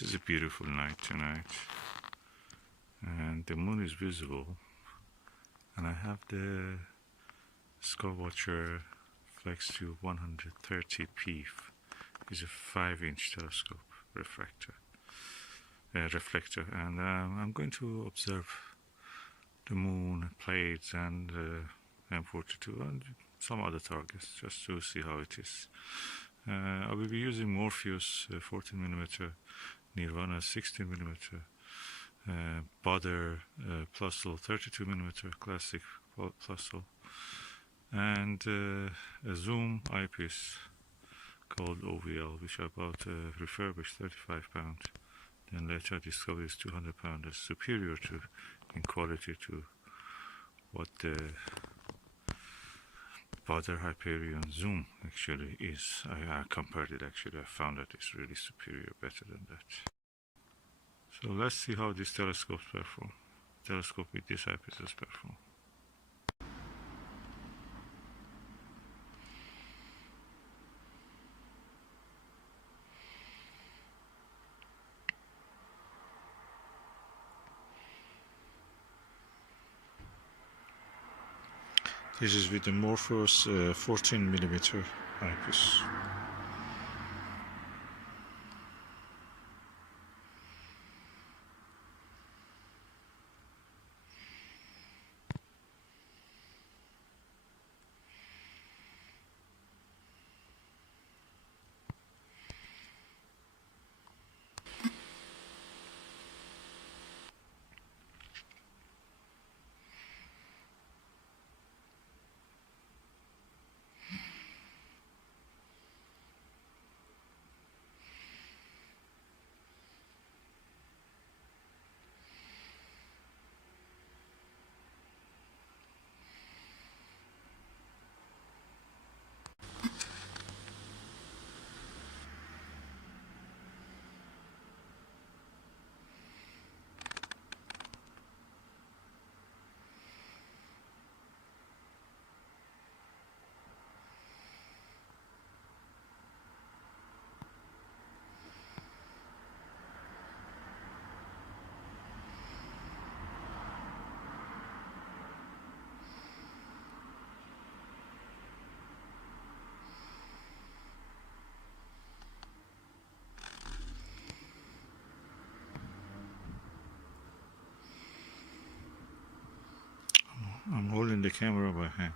It is a beautiful night tonight, and the moon is visible, and I have the Skywatcher Flextube 130p. It's a 5-inch telescope reflector, and I'm going to observe the moon, plates, and M42 and some other targets just to see how it is. I will be using Morpheus 14mm, Nirvana 16mm, Butter Plusl 32mm classic Plusl, and a Zoom eyepiece called OVL, which I bought refurbished, £35. Then later I discovered it's £200. That's superior to in quality to what the Butter Hyperion Zoom actually is. I compared it actually. I found that it's really superior, better than that. So let's see how these telescopes perform. Telescope with these eyepieces perform. This is with the Morpheus 14mm eyepiece. I'm holding the camera by hand.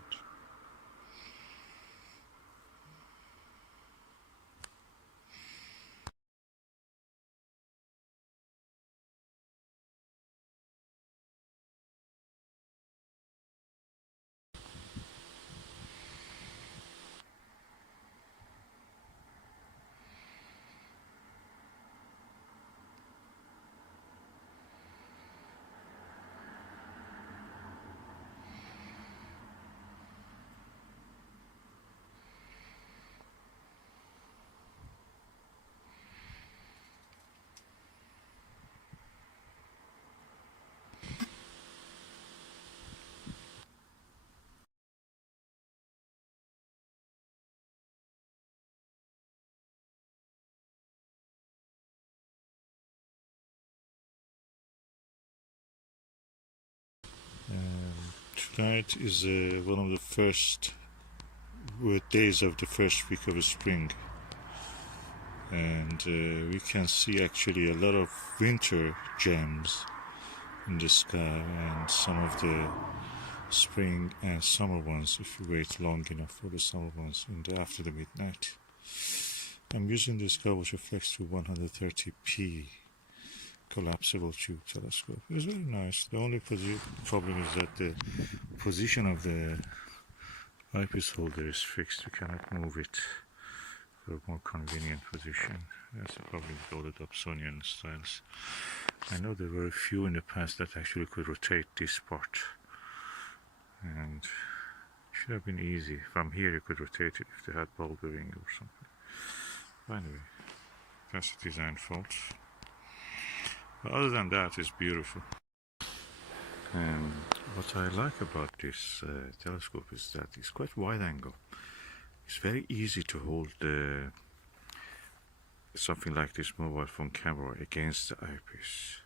Tonight is one of the first days of the first week of spring, and we can see actually a lot of winter gems in the sky and some of the spring and summer ones if you wait long enough for the summer ones after the midnight. I'm using the Skywatcher Flextube 130p collapsible tube telescope. It's very nice. The only problem is that the position of the eyepiece holder is fixed. You cannot move it for a more convenient position. That's the problem with all the Dobsonian styles. I know there were a few in the past that actually could rotate this part, and it should have been easy. From here you could rotate it if they had ball bearing or something. But anyway, that's a design fault. But other than that, it's beautiful. And what I like about this telescope is that it's quite wide angle. It's very easy to hold the something like this mobile phone camera against the eyepiece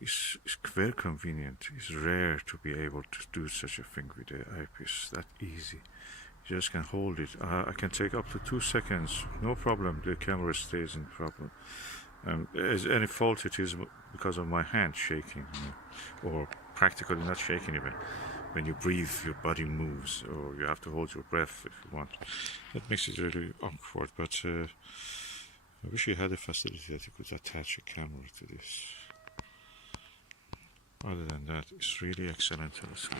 is very convenient. It's rare to be able to do such a thing with the eyepiece that easy. You just can hold it. I can take up to 2 seconds, no problem. The camera stays in problem. As any fault it is because of my hand shaking, or practically not shaking even. When you breathe, your body moves, or you have to hold your breath if you want. That makes it really awkward, but I wish you had a facility that you could attach a camera to this. Other than that, it's really excellent telescope.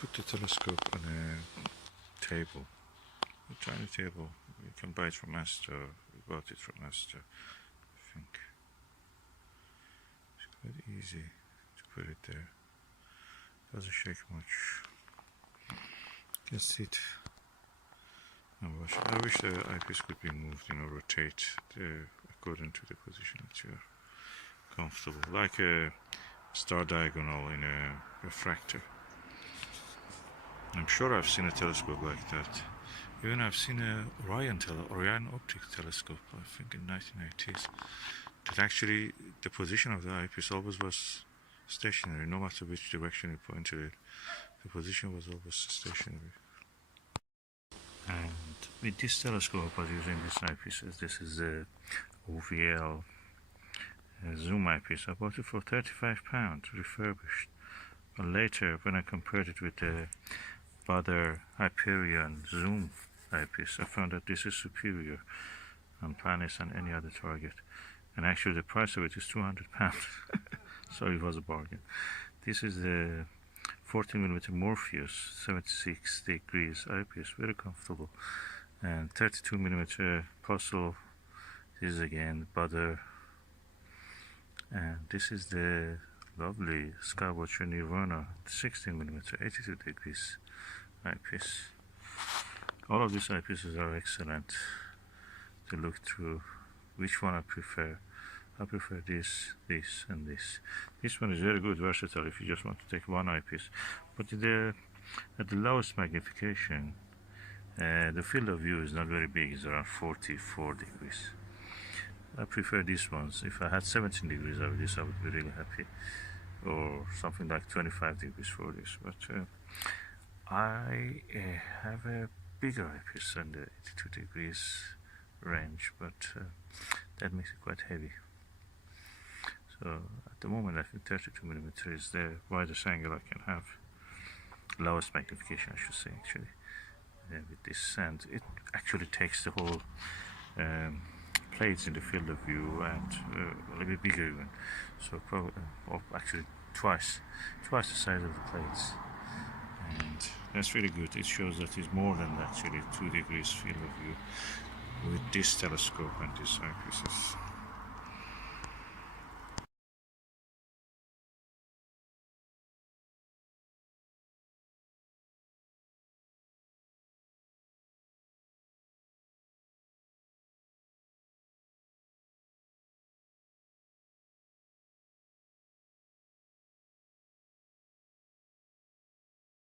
Put the telescope on a table, a tiny table. You can buy it from Astor. We bought it from Astor, I think. It's quite easy to put it there. Doesn't shake much. You can sit and watch it. I wish the eyepiece could be moved, rotate according to the position that you're comfortable, like a star diagonal in a refractor. I'm sure I've seen a telescope like that. Even I've seen a Orion optic telescope, I think in 1980s. That actually, the position of the eyepiece always was stationary, no matter which direction you pointed it. The position was always stationary. And with this telescope, I was using this eyepiece. This is a OVL zoom eyepiece. I bought it for £35, refurbished. But later, when I compared it with the Baader Hyperion zoom eyepiece, I found that this is superior on planets and any other target. And actually the price of it is £200. So it was a bargain. This is the 14mm Morpheus 76 degrees eyepiece, very comfortable. And 32mm Puzzle. This is again Baader. And this is the lovely Skywatcher Nirvana 16mm 82 degrees eyepiece. All of these eyepieces are excellent to look through. Which one I prefer? I prefer this, and this. This one is very good, versatile if you just want to take one eyepiece. But at the lowest magnification, the field of view is not very big. It's around 44 degrees. I prefer these ones. If I had 17 degrees of this, I would be really happy. Or something like 25 degrees for this. But I have a bigger eyepiece than the 82 degrees range, but that makes it quite heavy. So at the moment I think 32mm is the widest angle I can have. Lowest magnification, I should say, actually. With this, and it actually takes the whole plates in the field of view, and a little bit bigger even. So probably, or actually twice the size of the plates. And that's really good. It shows that it's more than actually 2 degrees field of view with this telescope and these eyepieces.